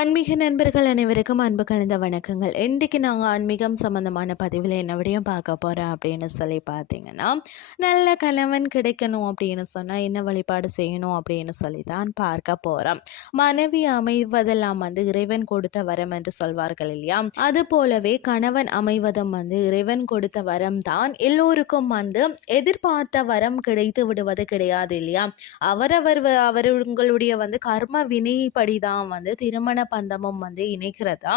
ஆன்மீக நண்பர்கள் அனைவருக்கும் அன்பு கலந்த வணக்கங்கள். இன்றைக்கு நாங்கள் ஆன்மீகம் சம்மந்தமான பதிவில் என்ன பார்க்க போகிறோம் அப்படின்னு சொல்லி பார்த்தீங்கன்னா நல்ல கணவன் கிடைக்கணும் அப்படின்னு சொன்னால் என்ன வழிபாடு செய்யணும் அப்படின்னு சொல்லி தான் பார்க்க போகிறோம் மனைவி அமைவதெல்லாம் வந்து இறைவன் கொடுத்த வரம் என்று சொல்வார்கள் இல்லையா? அது போலவே கணவன் அமைவதும் வந்து இறைவன் கொடுத்த வரம் தான் எல்லோருக்கும் வந்து எதிர்பார்த்த வரம் கிடைத்து விடுவது கிடையாது இல்லையா? அவரவர் அவர்களுடைய வந்து கர்ம வினைப்படி தான் வந்து திருமண பந்தமும் வந்து இணைக்கிறதா?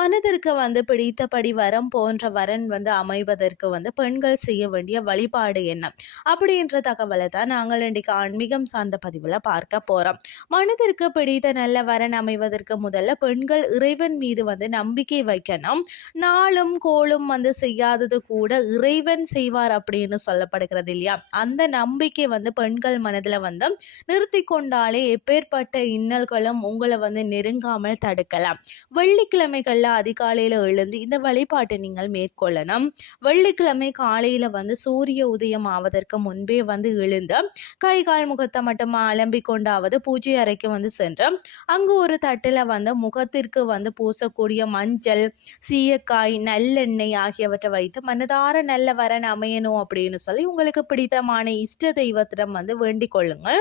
மனதிற்கு வந்து பிடித்தபடி வரம் போன்ற வரன் வந்து அமைவதற்கு வந்து பெண்கள் செய்ய வேண்டிய வழிபாடு என்ன? அப்படின்ற தகவலை தான் நாங்கள் இன்றைக்கு ஆன்மீகம் சார்ந்த பதிவில் பார்க்க போகிறோம் மனதிற்கு பிடித்த நல்ல வரன் அமைவதற்கு முதல்ல பெண்கள் இறைவன் மீது வந்து நம்பிக்கை வைக்கணும். நாளும் கோளும் வந்து செய்யாதது கூட இறைவன் செய்வார் அப்படின்னு சொல்லப்படுகிறது இல்லையா? அந்த நம்பிக்கை வந்து பெண்கள் மனதில் வந்து நிறுத்தி கொண்டாலே எப்பேற்பட்ட இன்னல்களும் உங்களை வந்து நெருங்காமல் தடுக்கலாம். வெள்ளிக்கிழமைகளில் அதிகாலையில் எழுந்து இந்த வழிபாட்டை நீங்கள் மேற்கொள்ளணும். வெள்ளிக்கிழமை காலையில் வந்து சூரிய உதயம் ஆவதற்கு முன்பே வந்து எழுந்து கை கால் முகத்தை மட்டும் அலம்பி கொண்டாவது பூஜை அறைக்கு வந்து சென்று அங்கு ஒரு தட்டில் வந்து முகத்திற்கு வந்து பூசக்கூடிய மஞ்சள் சீயக்காய் நல்லெண்ணெய் ஆகியவற்றை வைத்து மனதார நல்ல வரன் அமையணும் அப்படின்னு சொல்லி உங்களுக்கு பிடித்தமான இஷ்ட தெய்வத்திடம் வந்து வேண்டிக் கொள்ளுங்கள்.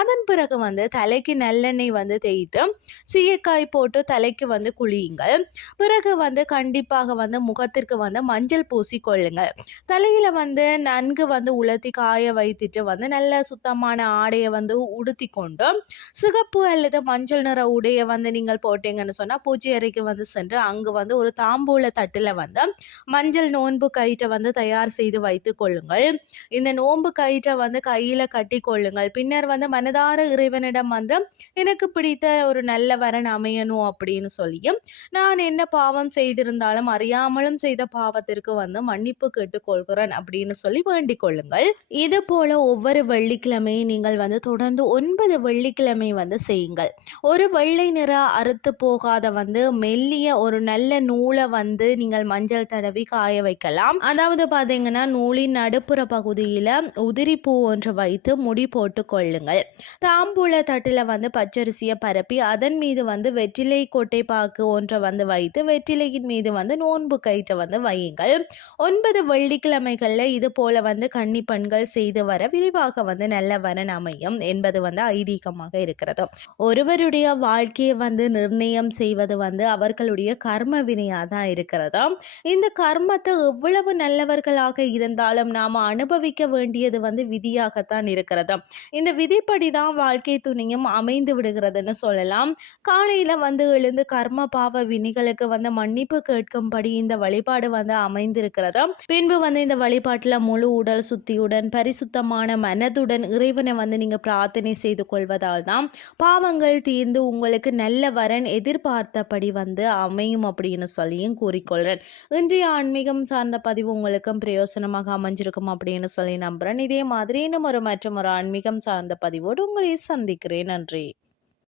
அதன் பிறகு வந்து தலைக்கு நல்லெண்ணெய் வந்து தேய்த்து சீயக்காய் போட்டு தலைக்கு வந்து குளியுங்கள். பிறகு வந்து கண்டிப்பாக வந்து முகத்திற்கு வந்து மஞ்சள் பூசி கொள்ளுங்கள் தலையில் வந்து நன்கு வந்து உலர்த்தி காய வைத்துட்டு வந்து நல்ல சுத்தமான ஆடையை வந்து உடுத்தி கொண்டு சிகப்பு அல்லது மஞ்சள் நிற உடையை வந்து நீங்கள் போட்டீங்கன்னு சொன்னால் பூஜை அறைக்கு வந்து சென்று அங்கு வந்து ஒரு தாம்பூல தட்டில் வந்து மஞ்சள் நோன்பு கயிற்றை வந்து தயார் செய்து வைத்து கொள்ளுங்கள். இந்த நோன்பு கயிற்றை வந்து கையில் கட்டி கொள்ளுங்கள் பின்னர் வந்து மனதார இறைவனிடம் வந்து எனக்கு பிடித்த ஒரு நல்ல வரன் அமையணும் அப்படின்னு சொல்லியும் நான் என்ன பாவம் செய்திருந்தாலும் அறியாமலும் செய்த பாவத்திற்கு வந்து மன்னிப்பு கேட்டுக்கொள்கிறேன் அப்படின்னு சொல்லி வேண்டிக் கொள்ளுங்கள். இது போல ஒவ்வொரு வெள்ளிக்கிழமையும் நீங்கள் வந்து தொடர்ந்து ஒன்பது வெள்ளிக்கிழமை வந்து செய்யுங்கள். ஒரு வெள்ளை நிற அறுத்து போகாத வந்து மெல்லிய ஒரு நல்ல நூலை வந்து நீங்கள் மஞ்சள் தடவி காய வைக்கலாம். அதாவது பார்த்தீங்கன்னா நூலின் நடுப்புற பகுதியில் உதிரி பூ ஒன்று வைத்து முடி போட்டு கொள்ளுங்கள். தாம்பூல தட்டில் வந்து பச்சரிசியை பரப்பி அதன் மீது வந்து வெற்றிலை கொட்டை பாக்கு ஒன்றை வந்து வைத்து வெற்றிலையின் மீது வந்து நோன்பு கயிற்றை வந்து வையுங்கள். ஒன்பது வெள்ளிக்கிழமைகளில் இது போல வந்து கன்னி பெண்கள் செய்து வர விரிவாக வந்து நல்ல வரன் அமையும் என்பது வந்து ஐதீகமாக இருக்கிறது. ஒருவருடைய வாழ்க்கையை வந்து நிர்ணயம் செய்வது வந்து அவர்களுடைய கர்ம வினையாக தான் இருக்கிறது. இந்த கர்மத்தை எவ்வளவு நல்லவர்களாக இருந்தாலும் நாம் அனுபவிக்க வேண்டியது வந்து விதியாகத்தான் இருக்கிறது. இந்த விதிப்படி தான் வாழ்க்கை துணியும் அமைந்து விடுகிறதுன்னு சொல்லலாம். காலையில் வந்து எழுந்து கர்ம பாவ வினிகளுக்கு வந்து மன்னிப்பு கேட்கும்படி இந்த வழிபாடு வந்து அமைந்திருக்கிறது? பின்பு வந்து இந்த வழிபாட்டில் முழு உடல் சுத்தியுடன் பரிசுத்தமான மனதுடன் இறைவனை வந்து நீங்கள் பிரார்த்தனை செய்து கொள்வதால் தான் பாவங்கள் தீர்ந்து உங்களுக்கு நல்ல வரன் எதிர்பார்த்தபடி வந்து அமையும் அப்படின்னு சொல்லியும் கூறிக்கொள்கிறேன் இன்றைய ஆன்மீகம் சார்ந்த பதிவு உங்களுக்கும் பிரயோசனமாக அமைஞ்சிருக்கும் அப்படின்னு சொல்லி நம்புகிறேன் இதே மாதிரி இன்னும் ஒரு மற்றும் ஒரு ஆன்மீகம் சார்ந்த பதிவோடு உங்களை சந்திக்கிறேன். நன்றி.